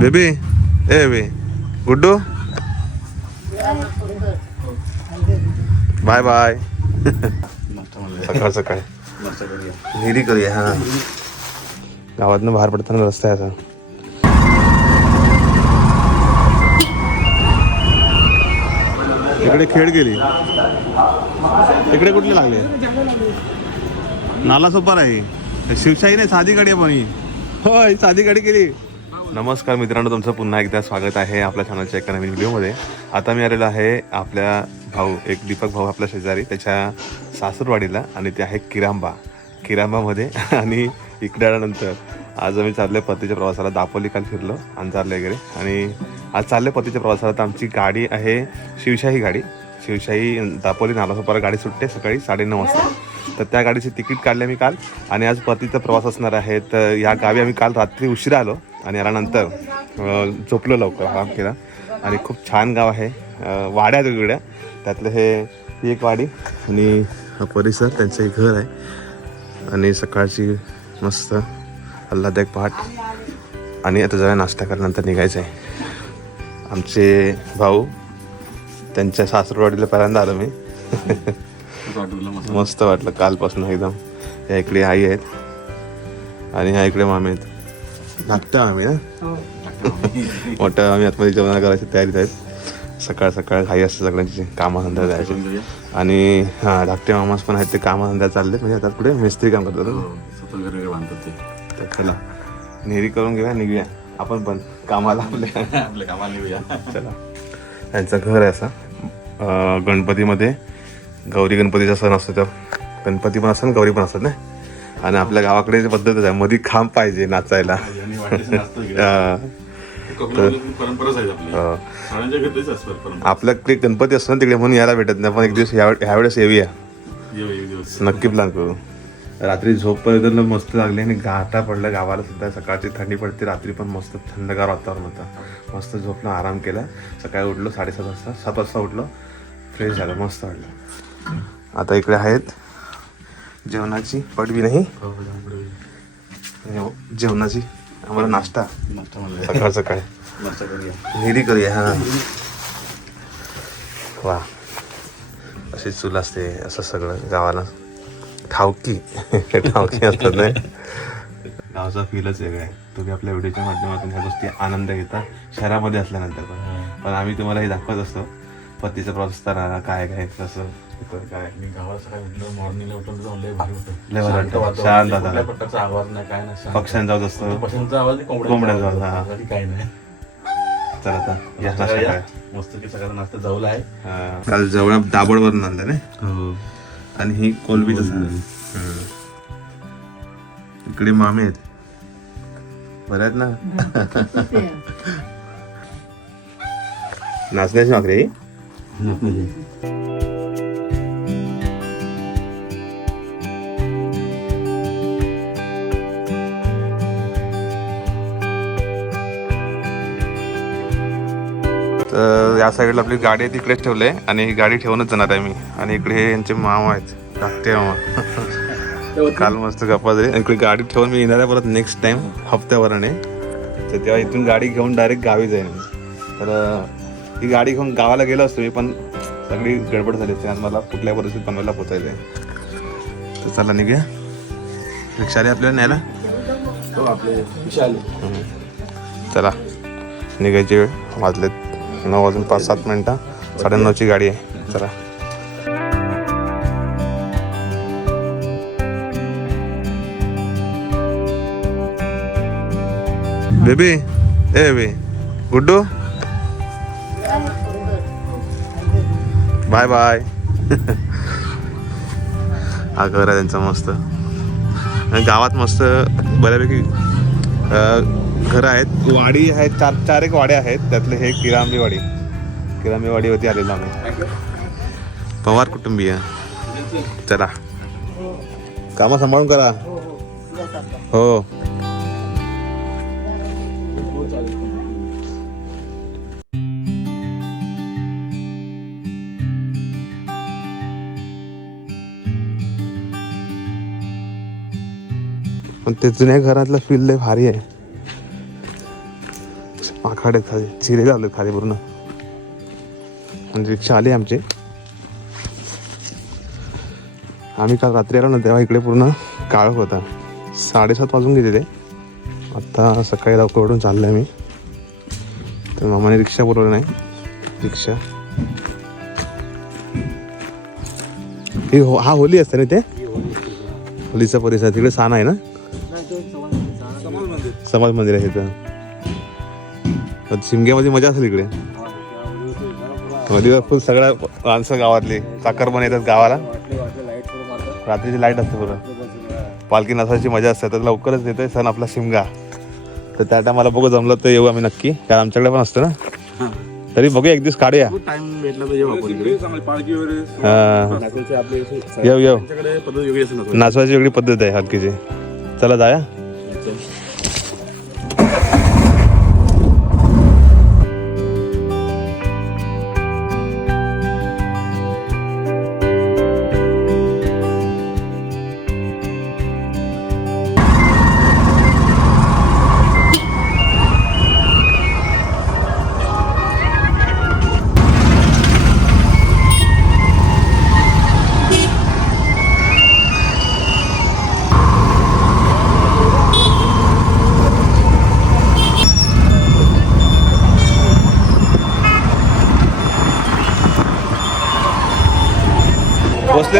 Baby ए बे Guddu. Bye bye. सकाळ सकाळ. हिरी करूया हा. गावातनं बाहेर पडताना रस्ता आहे असा. इकडे खेळ गेली. इकडे कुठले लागले? नाला सोपार आहे. शिवशाही नाही साधी गाडी आहे पण ही होय साधी गाडी केली. नमस्कार मित्रांनो तुमचं पुन्हा एकदा स्वागत आहे आपल्या चॅनलच्या एका नवीन व्हिडिओमध्ये. आता मी आलेलो आहे आपल्या भाऊ एक दीपक भाऊ आपल्या शेजारी त्याच्या सासूरवाडीला आणि ते आहे किरांबा. किरांबामध्ये आणि इकडे आल्यानंतर आज आम्ही चालले पतीच्या प्रवासाला. दापोली काल फिरलो अंजारले वगैरे. आणि आज चालले पतीच्या प्रवासाला. तर आमची गाडी आहे शिवशाही गाडी. शिवशाही दापोली नालासोपारा गाडी सुटते सकाळी साडेनऊ वाजता. तर त्या गाडीची तिकीट काढले मी काल. आणि आज पतीचा प्रवास असणार आहे. तर या गावी आम्ही काल रात्री उशिरा आलो. आणि आल्यानंतर अं, झोपलो लवकर आराम केला आणि खूप छान गाव आहे. वाड्या वेगवेगळ्या. त्यातलं हे ही एक वाडी आणि हा परिसर त्यांचं एक घर आहे. आणि सकाळची मस्त आल्हादायक पहाट. आणि आता जरा नाश्ता केल्यानंतर निघायचं आहे आमचे भाऊ त्यांच्या सासरवाडीला पहिल्यांदा आलो मी. मस्त वाटलं कालपासून एकदम. या इकडे आई आहेत. आणि ह्या इकडे मामी आहेत. धाकट्या मामी ना. मोठ्या मामी आतमध्ये जेवण करायची तयारीत आहेत सकाळ सकाळ घाई असते सगळ्यांची कामाधंदा जायचे. आणि हा धाकटे मामास पण आहेत ते कामाधंदा चाललेत म्हणजे आता पुढे मिस्त्री काम करतात ना. तर चला नेहरी करून घेऊया निघूया. आपण पण कामाला आपल्या आपल्या कामाला येऊया चला. त्यांचं घर आहे असं. गणपतीमध्ये गौरी गणपतीचा सण असतो त्या गणपती पण असतात गौरी पण असतात ना? आणि आपल्या गावाकडे जी पद्धतच आहे मध्ये खांब पाहिजे नाचायला. आपल्याकडे गणपती असतो ना तिकडे म्हणून यायला भेटत नाही पण एक दिवस ह्या ह्यावेळेस येऊया. नक्की प्लॅन करू. रात्री झोप पर्यंत मस्त लागली आणि गाठा पडला गावाला सुद्धा. सकाळची थंडी पडते रात्री पण मस्त थंडगार वातावरण होतं. मस्त झोपलं आराम केला. सकाळी उठलो साडेसात वाजता सात वाजता उठलो. फ्रेश झालं मस्त वाटलं. आता इकडे आहेत जेवणाची पडवी नाही. जेवणाची. आम्हाला नाश्ता. सकाळ सकाळी. नाश्ता करूया. हा. वा. अशी चूल असते असं सगळं गावाला. ठावकी ठावकी असतात नाही. गावचा फीलच वेगळा आहे. तुम्ही आपल्या व्हिडिओच्या माध्यमातून ह्या गोष्टी आनंद घेता शहरामध्ये असल्यानंतर पण. पण आम्ही तुम्हाला हे दाखवत असतो पतीचा प्रवास असताना काय काय कसं. काय? मी गावात सकाळी उठलो मॉर्निंगला उठून जाऊन लय भारी होतं. लय भारी शांत वाटतं. वातावरण, शांत कुठल्या वातावरण. प्रकारचा आवाज नाही काय नाही शांत. पक्ष्यांचा आवाज असतो. पक्ष्यांचा आवाज नाही, कोंबड्यांचा कोंबड्यांचा आवाज. आवाज, हा. बाकी काही नाही. चला आता या चला नाश्ता या. करूया. मस्त की सगळा नाश्ता जाऊला आहे. हा. काल जवळ दाबडवरून आणलं ना? हो. आणि ही कोलबीच असणार इकडे मामे आहेत. बरं आहेत ना? नाचण्याची भाकरी तर या साईडला आपली गाडी आहे तिकडेच ठेवले आणि ही गाडी ठेवूनच जाणार आहे मी. आणि इकडे यांचे मामा आहेत. धाकटे मामा. काल मस्त गप्पा झाली. इकडे गाडी ठेवून मी येणार आहे परत नेक्स्ट टाइम हप्त्याभराने. तर तेव्हा इथून गाडी घेऊन डायरेक्ट गावी जाईन मी. तर ही गाडी घेऊन गावाला गेलो असतो मी पण सगळी गडबड झाली असते. आणि मला कुठल्या परिस्थितीत पनवेलला पोचायचं आहे तर चला निघूया. रिक्षाने आपल्याला न्यायला. हो आपले विशाल. हम्म. चला. निघायची वेळ. वाजलेत. नऊ वाजून पाच सात मिनटं. साडेनऊची गाडी आहे. चला. बेबी ए बेबी गुड्डू? Bye bye. हा घर आहे त्यांचा मस्त. आणि गावात मस्त बऱ्यापैकी घरं आहेत. वाडी आहेत चार चार एक वाड्या आहेत. त्यातले हे किरांबी वाडी. किरांबी वाडीवरती आलेलो आम्ही. पवार कुटुंबीय. चला. कामं सांभाळून करा. हो. पण ते जुन्या घरातलं फील लय भारी आहे. आखाडे खाली चिरे आले खाली पूर्ण. आणि रिक्षा आली आमची. आम्ही काल रात्री आलो ना तेव्हा इकडे पूर्ण काळ होता. साडेसात वाजून गेलेले आत्ता सकाळी लवकर उठून चाललोय मी. तर मामाने रिक्षा बोलवलं नाही. रिक्षा. ही हो हा होली असते ना ते होलीचा परिसर. तिकडे साना आहे ना? समाज मंदिर. आहे तिथं शिमग्यामध्ये मजा असेल इकडे. होलीवर फुल सगळ्या माणसं गावातली. साखर पण येतात गावाला. रात्रीची लाइट असते बरं पालखी नसायची मजा असते. तर लवकरच येतोय सण आपला शिमगा. तर त्या टायमाला बघू जमलं तर येऊ आम्ही नक्की. कारण आमच्याकडे पण असतं ना. तरी बघूया एक दिवस काढूया. टाइम भेटला तर येऊ हा. येऊ नाचवायची वेगळी पद्धत आहे हलकीची. चला जाया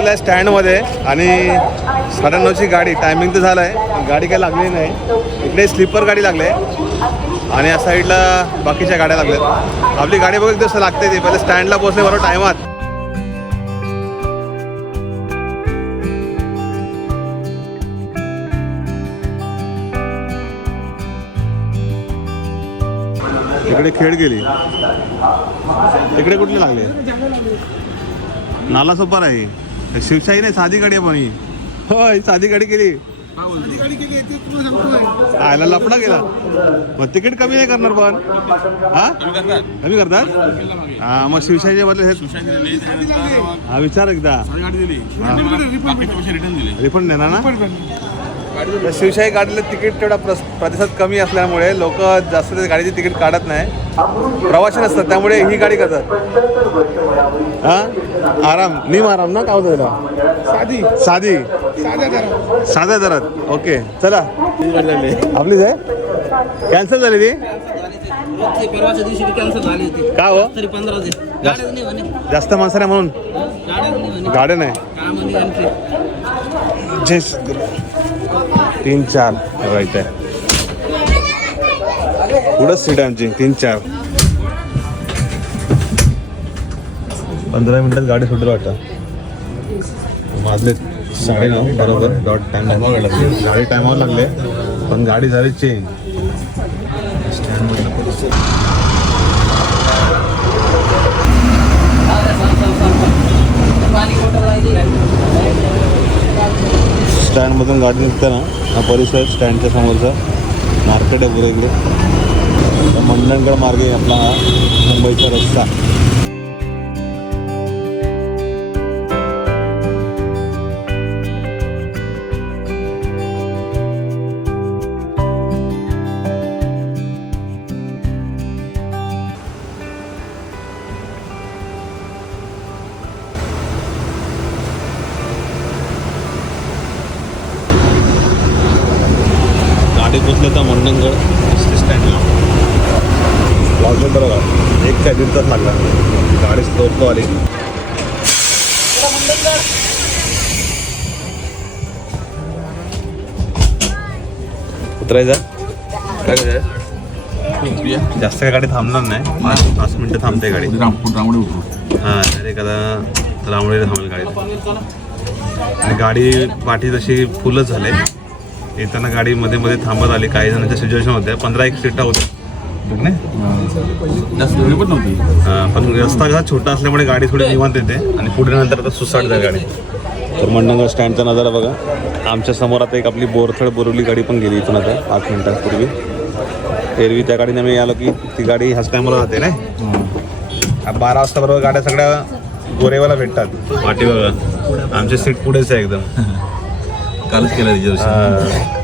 पोचलेलं आहे स्टँडमध्ये आणि साडेनऊची गाडी टायमिंग तर झालं आहे गाडी काही लागली नाही. इकडे स्लीपर गाडी लागली आहे. आणि या साईडला बाकीच्या गाड्या लागल्यात. आपली गाडी बघ एक दिवस लागते ती. पहिले स्टँडला पोहोचले बरोबर टायमात. इकडे खेळ गेली. इकडे कुठले लागले? नाला सोपार आहे शिवशाही नाही साधी गाडी आहे पण होय साधी गाडी केली. आयला लपडा गेला मग तिकीट कमी नाही करणार पण. हा? कमी करतात? हा मग शिवशाहीच्या बदल हे हा विचार एकदा. रिफंड देणार ना? शिवशाही गाडीला तिकीट तेवढा प्रस- प्रतिसाद कमी असल्यामुळे लोक जास्त त्या गाडीचे तिकीट काढत नाही. प्रवासी नसतात त्यामुळे ही गाडी करतात. हा? आराम. निम आराम ना? काय होतं त्याला? साधी. साधी. साध्या दरात. ओके. चला. आपलीच आहे? कॅन्सल झाली ती? ते परवाच्या दिवशी कॅन्सल झाली होती. का हो? तरी पंधरा दिवस जास्त माणसं नाही म्हणून? गाड्या नाही. सद्गुरू. तीन चार. राईट आहे. पुढंच सीट आहे आमची तीन चार. पंधरा मिनिटात गाडी सुटेल वाटतं. माझले साडे नऊ बरोबर डॉट टाइम गाडी टायमावर लागले पण गाडी झाली चेंज स्टँडमधून गाडी निघते ना हा परिसर स्टँडच्या समोरचा. मार्केट आहे पुरे इकडे. तर मंडणगड मार्गे आपला हा मुंबईचा रस्ता. काय दीड तास लागला गाडी स्लोप आली. उतरायचा? काय करायचं? जास्त काय गाडी थांबणार नाही. पाच पाच मिनिटं थांबते गाडी. रामपूर रामडे उतरू. हां आता रामडे थांबेल गाडी आणि गाडी पाठी तशी फुलच झाले येताना गाडी मध्ये मध्ये थांबत आली. काही जणांच्या सिच्युएशन होत्या. पंधरा एक सीटा होत्या. बघ ना? जास्त पण नव्हती. हां, पण रस्ता कसा छोटा असल्यामुळे गाडी थोडी निवांत येते. आणि पुढे नंतर आता सुसाट जाईल गाडी तर मंडणगड स्टँडचा नजारा बघा. आमच्यासमोर आता एक आपली बोरथड बोरवली गाडी पण गेली इथून आता पाच मिनिटांपूर्वी. एरवी त्या गाडीने मी आलो की ती गाडी ह्याच टायमाला जाते ना बारा वाजता बरोबर गाड्या सगळ्या गोरेवाला भेटतात. वाटी बघा. आमचे सीट पुढेच आहे एकदम. कालच केलं रिझर्वेशन हा.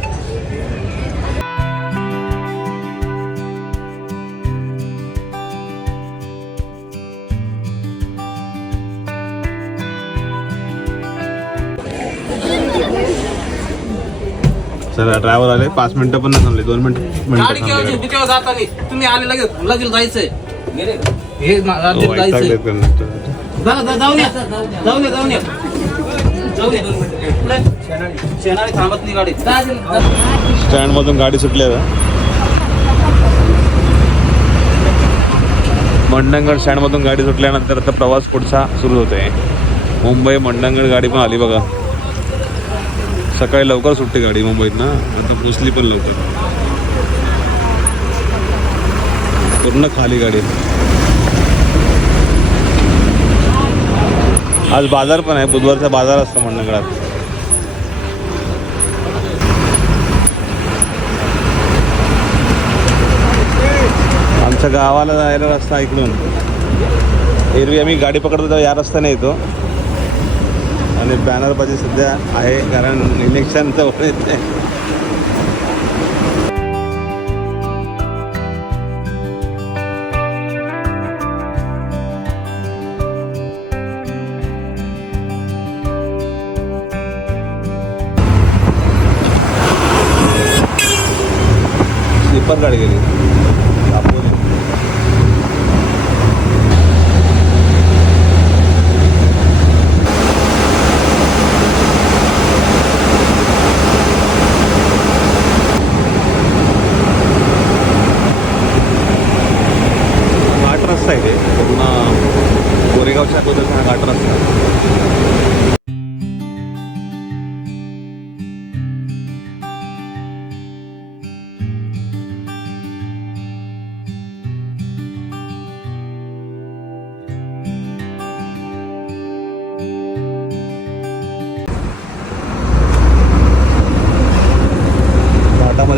चला ड्रायव्हर आले. पाच मिनिटं पण नाही थांबले. दोन मिनिट गाडी मिनिटं तुम्ही आले लगेच. लगेच जायचंय. हे मा- अर्जंट जायचंय. थांबले जा- जा- जाऊन या. जाऊन या जाऊन या. जाऊन या पुढे. शेणारी थांबत नाही गाडी स्टँड मधून गाडी सुटली आता. मंडणगड स्टँड मधून गाडी सुटल्यानंतर आता प्रवास पुढचा सुरू होतोय. मुंबई मंडणगड गाडी पण आली बघा. सकाळी लवकर सुटते गाडी मुंबईत ना. आता पोचली पण लवकर. पूर्ण खाली गाडी. आज बाजार पण आहे. बुधवारचा बाजार असतो मंडणगडात आमच्या गावाला जायला रस्ता इकडून. एरवी आम्ही गाडी पकडतो तेव्हा या रस्त्याने येतो. आणि बॅनर सध्या आहे कारण इलेक्शन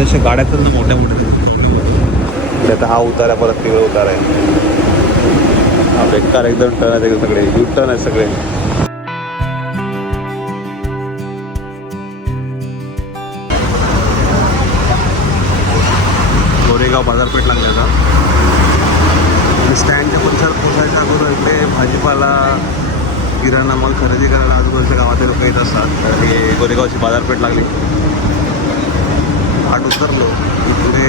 अशा गाड्या तर मोठ्या मोठ्या इकडे आता हा उतार आहे परत तिकडे उतार आहे. हा बेकार एकदम टर्न आहे सगळे. यू टर्न आहे सगळे. गोरेगाव बाजारपेठ लागले आता. स्टँडच्या परिसरात पोचायच्या अगोदर इकडे भाजीपाला किराणा माल खरेदी करायला आजूबाजूच्या गावातले लोक येत असतात. हे गोरेगावची बाजारपेठ लागली. घाट उतरलो. की पुढे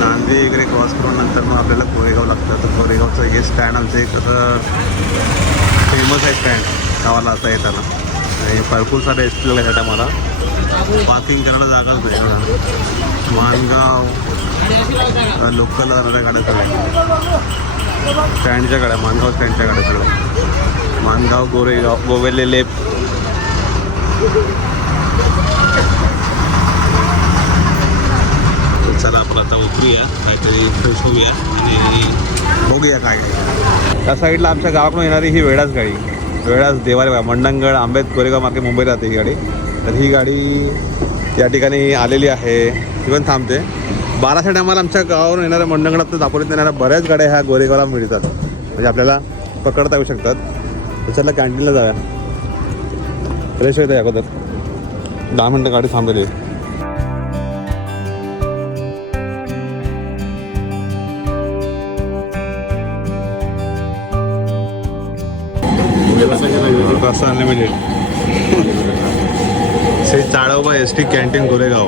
वगैरे इकडे क्रॉस करून नंतर मग आपल्याला कोरेगाव लागतं. तर कोरेगावचं हे स्टँड आमचं एक असं फेमस आहे स्टँड गावाला आता येताना. आणि भरपूर सारे एस टी ह्या मला पार्किंग करायला जागाच नाही एवढा. मानगाव लोकल जाणाऱ्या गाड्या सगळ्या स्टँडच्या गाड्या मानगाव स्टँडच्या गाड्या सगळ्या मानगाव गोरेगाव गोवेले लेप तर चला आपण आता उतरूया काहीतरी फ्रेश होऊया आणि बघूया काय काय. त्या साईडला आमच्या गावाकडून येणारी ही वेळाच गाडी. वेळाच देवाले मंडणगड आंबेत कोरेगाव मार्गे मुंबईला राहते ही गाडी. तर ही गाडी या ठिकाणी आलेली आहे. ती पण थांबते. बाराशे टायमाला आमच्या गावावरून येणाऱ्या मंडणगडात दापोलीत येणाऱ्या बऱ्याच गाड्या ह्या गोरेगावला मिळतात. म्हणजे आपल्याला पकडता येऊ शकतात. त्याच्यातल्या कॅन्टीनला जाव्या फ्रेश होतं अगोदर. दहा मिनटं गाडी थांबलेली रस्ता unlimited Shri Chaloba S T canteen Goregaon.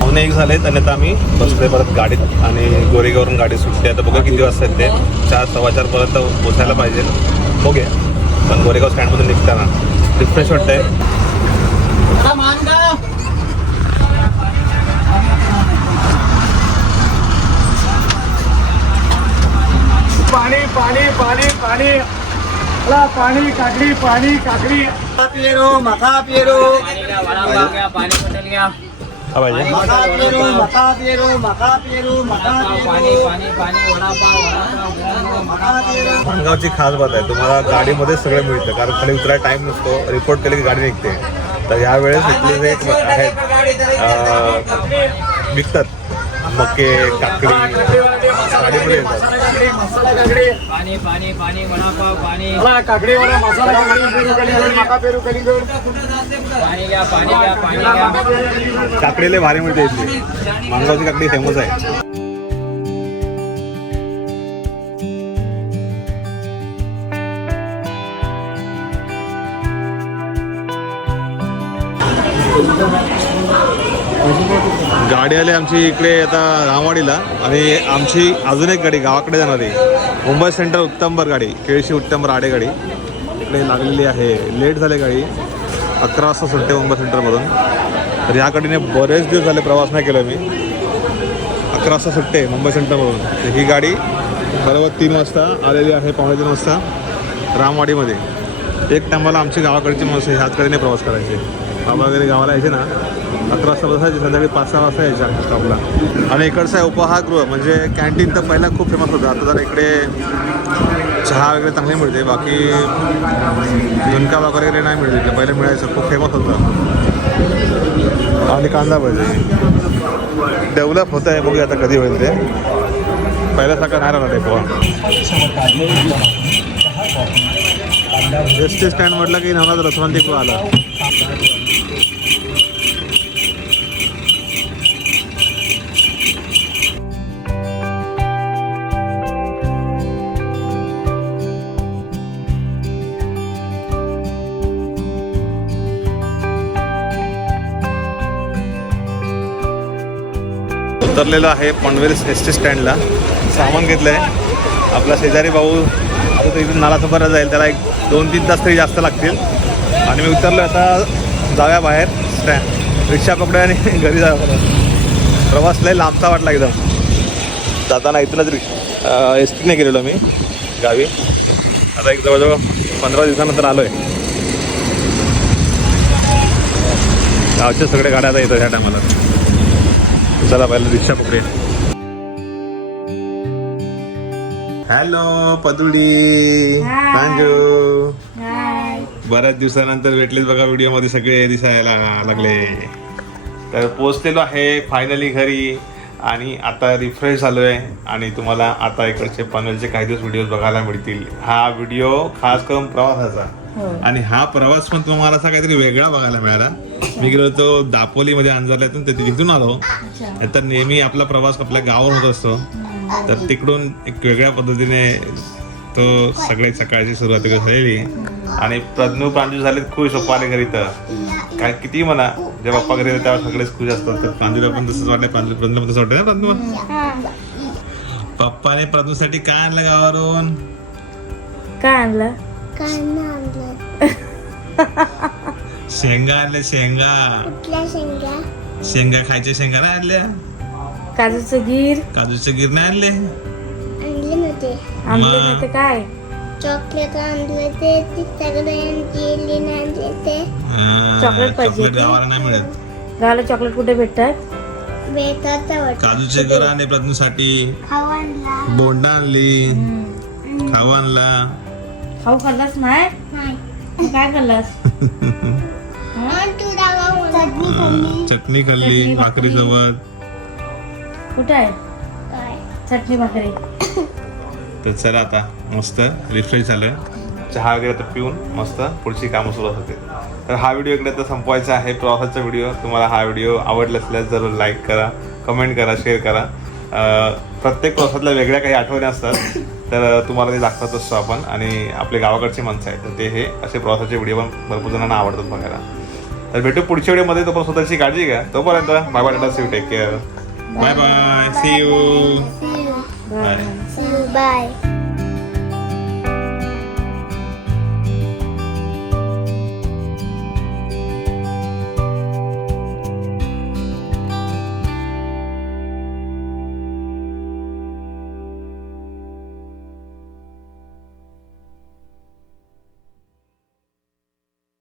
पावणे एक झालेत आणि आता आम्ही बसलोय परत गाडीत आणि गोरेगावरून गाडी सुटते. आता बघा किती वाजता आहेत ते चार सव्वा चारपर्यंत पोचायला पाहिजे. बघूया. पण गोरेगाव स्टँडमधून निघताना. रिफ्रेश वाटतंय. पाणी पाणी पाणी पाणी. मला पाणी काकडी पाणी काकडी. पेरो मका पेरो माणगावची खास बात आहे तुम्हाला गाडीमध्ये सगळं मिळतं कारण खाली उतरायला टाईम नसतो रिपोर्ट केली की गाडी निघते. तर यावेळेस इथले जे आहेत विकतात मके काकडी पाणी पाणी पाणी वडापाव पाणी. काकडी वडा मसाला काकडी पेरू कलिंगड मका पेरू कलिंगड. पाणी घ्या पाणी घ्या पाणी घ्या. काकडीला भारी मिळते इथली. माणगावची काकडी फेमस आहे. गाडी आली आमची इकडे आता रामवाडीला आणि आमची अजून एक गाडी गावाकडे जाणारी मुंबई सेंट्रल उत्तंबर गाडी केळशी उत्तंबर आडे गाडी. इकडे लागलेली आहे. लेट झाले गाडी. अकरा वाजता सुटते मुंबई सेंटरमधून तर या गाडीने बरेच दिवस झाले प्रवास नाही केला मी. अकरा वाजता सुटते मुंबई सेंटरमधून तर ही गाडी बरोबर तीन वाजता आलेली आहे पावणे तीन वाजता रामवाडीमध्ये. एक टायमाला आमची गावाकडची माणसं ह्याच गाडीने प्रवास करायचे. आम्हाला वगैरे गावाला यायचे ना अकरा वाजता बसायचे संध्याकाळी पाच सहा वाजता यायच्या स्टॉपला आणि इकडचं आहे उपहारगृह म्हणजे कॅन्टीन तर पहिला खूप फेमस होतं. आता जर इकडे चहा वगैरे चांगली मिळते बाकी झुणका वगैरे नाही मिळते पहिले मिळायचं खूप फेमस होतं. आणि कांदा पाहिजे डेव्हलप होत आहे बघूया आता कधी होईल ते. पहिल्यासारखं नाही राहणार आहे पोहा एस टी स्टँड म्हटलं की नावाचा रसवंती पोहा आला उतरलेलो आहे पनवेल एस टी स्टँडला. सामान घेतलं आहे आपला शेजारी भाऊ आता तो इथून बरं जाईल. त्याला एक दोन तीन तास तरी जास्त लागतील. आणि मी उतरलो आता जाऊया बाहेर स्टँड. रिक्षा पकडूया आणि घरी जाऊया प्रवास लय लांबचा वाटला एकदम. जाताना इथूनच रिक्षा एस टीने गेलेलो मी गावी. आता एक जवळजवळ पंधरा दिवसानंतर आलो आहे गावच्या सगळ्या गाड्या आता येतात ह्या टायमाला. चला पहिला रिक्षा पकडे हॅलो पदुडी. बऱ्याच दिवसानंतर भेटलेच बघा व्हिडिओमध्ये सगळे दिसायला लागले. तर पोचलेलो आहे फायनली घरी आणि आता रिफ्रेश झालो आहे आणि तुम्हाला आता इकडचे पनवेलचे काही दिवस व्हिडिओ बघायला मिळतील. हा व्हिडिओ खास करून प्रवासाचा. आणि हा प्रवास पण तुम्हाला असा काहीतरी वेगळा बघायला मिळाला. मी गेलो होतो दापोलीमध्ये अंजरल्यातून तर तिथून आलो. तर नेहमी आपला प्रवास आपल्या गावावर होत असतो. तर तिकडून एक वेगळ्या पद्धतीने तो सगळे सकाळची सुरुवात झालेली. आणि प्रज्ञू प्रांजू झाले खुश आले घरी तर. काय किती म्हणा जेव्हा पप्पा घरी येतात तेव्हा सगळेच खुश असतात. तर प्रांजूला पण तसंच वाटलं प्रांजू प्रज्ञूला पण तसं वाटतं ना प्रज्ञू? पप्पाने प्रज्ञूसाठी काय आणलं गावावरून? काय आणलं? कांदा आणलं शेंगा आणले शेंगा. कुठल्या शेंगा? शेंगा खायच्या शेंगा नाही आणल्या? काजूचं गीर. काजूचे गिरणे आणले? आणले नव्हते. आणले? नाही काय? चॉकलेट आणले ते ते सगळ्यांची लिन आणले ते चॉकलेट पाहिजे? गावाला नाही मिळत. गावाला चॉकलेट कुठे भेटतात? काजूचे गर आणले प्रज्ञूसाठी. खाऊ आणला. बोंडा आणली. खावा आणला. खाऊ खाल्लास नाही? मग काय खाल्लास? चटणी खाल्ली. भाकरी. सोबत कुठे आहे? काय? चटणी भाकरी. तर चला आता मस्त रिफ्रेश झालं. चहा वगैरे तर पिऊन मस्त पुढची कामं सुरुवात होते तर हा व्हिडिओ इकडे आता संपवायचा आहे. प्रवासाचा व्हिडिओ तुम्हाला हा व्हिडिओ आवडला असल्यास जरूर लाईक करा कमेंट करा शेअर करा. अं, प्रत्येक प्रवासातल्या वेगळ्या काही आठवणी असतात. तर तुम्हाला ते दाखवत असतो आपण आणि आपले गावाकडची माणसं आहेत. तर ते हे असे प्रवासाचे व्हिडिओ पण भरपूर जणांना आवडतात बघायला. तर भेटू पुढच्या व्हिडिओमध्ये तोपर्यंत स्वतःची काळजी घ्या. तोपर्यंत bye bye tata see take care bye bye see you bye bye